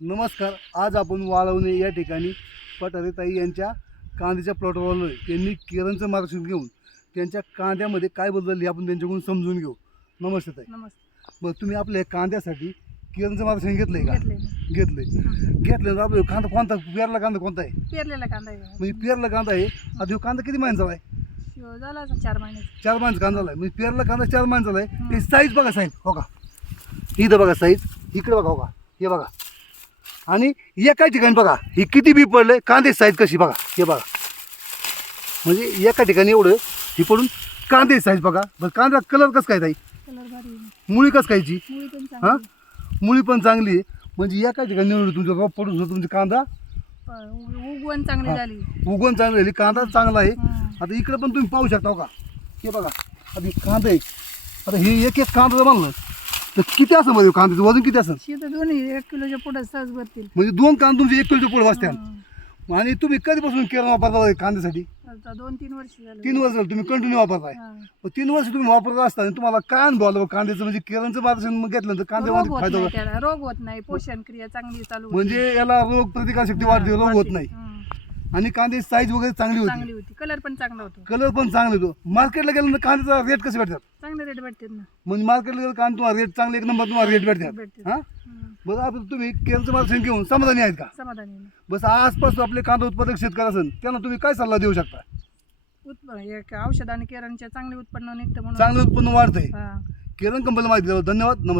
नमस्कार आज आपण वाळवणे या ठिकाणी पठारे ताई यांच्या कांद्याच्या प्लॉटवर आलो आहे त्यांनी किरणचं मार्गदर्शन घेऊन त्यांच्या कांद्यामध्ये काय बदलले हे आपण त्यांच्याकडून समजून घेऊ. नमस्ते ताई. नमस्ते. मग तुम्ही आपल्या कांद्यासाठी किरणचं मार्गदर्शन घेतलंय का? घेतले घेतलं आपलं कांदा कोणता? पेरला कांदा कोणता आहे? पेरलेला कांदा आहे. म्हणजे पेरला कांदा आहे. आता ह्यो कांदा किती महिन्याचा आहे? शिव झाला चार महिने. चार माणसं कांदा आहे म्हणजे पेरला कांदा चार माणसाला आहे ते साईज बघा साईज हो का? इथं बघा साईज इकडे बघा हो का? हे बघा. आणि एका ठिकाणी बघा हे किती बी पडले कांदे साईज कशी बघा हे बघा. म्हणजे एका ठिकाणी एवढं हे पडून कांदे साईज बघा. बरं कांदा कलर कसं काय ताई. मुळी कसं पण हां? मुळी पण चांगली आहे. म्हणजे एका ठिकाणी एवढं तुमचं पडून तुमची कांदा. उगवण चांगली. झाली. उगवून चांगली झाली. कांदा चांगला आहे. आता इकडे पण तुम्ही पाहू शकता हो का? हे बघा. आता हे कांदा आहे आता हे एक एक कांदा म्हणलं तर किती असं मध्ये कांद्याचं? वजन किती असेल शेत दोन्ही एक किलोच्या पुढे सहज भरतील. म्हणजे दोन कांदे तुमचे एक किलोच्या पुढे वाजतात हां. आणि तुम्ही कधीपासून केरळ वापरता कांद्यासाठी? आता दोन तीन वर्ष झालं. तीन वर्ष झाली तुम्ही कंटिन्यू वापरताय. मग तीन वर्ष तुम्ही वापरत असताना तुम्हाला काय अनुभव कांद्याचं? म्हणजे मार्गदर्शन मग घेतलं तर रोग कांद्यामध्ये होत फायदा नाही होतो. त्याला रोग होत नाही. पोषण क्रिया चांगली चालू होती. म्हणजे याला रोग प्रतिकारशक्ती वाढते रोग होत नाही. आणि कांद्याची साईज वगैरे चांगली होती. चांगली होती. कलर पण चांगला होतो. कलर पण चांगला होतो. मार्केटला गेल्यानंतर कांद्याचा रेट कसे भेटतात? चांगले रेट भेटतील ना. म्हणजे मार्केटला गेलं कांदा तुम्हाला रेट चांगले एक नंबर तुम्हाला रेट भेटतात. हा? हां. बरं आता तुम्ही केरळचं मार्गदर्शन घेऊन समाधानी आहेत का? समाधानी आहे. बस आसपास आपले कांदा उत्पादक शेतकरी असेल त्यांना तुम्ही काय सल्ला देऊ शकता? उत्प औषध आणि केरांच्या चांगले उत्पन्न निघतं म्हणून. चांगलं उत्पन्न वाढतंय. हां. केरळ कंपनीला माहिती धन्यवाद नमस्कार.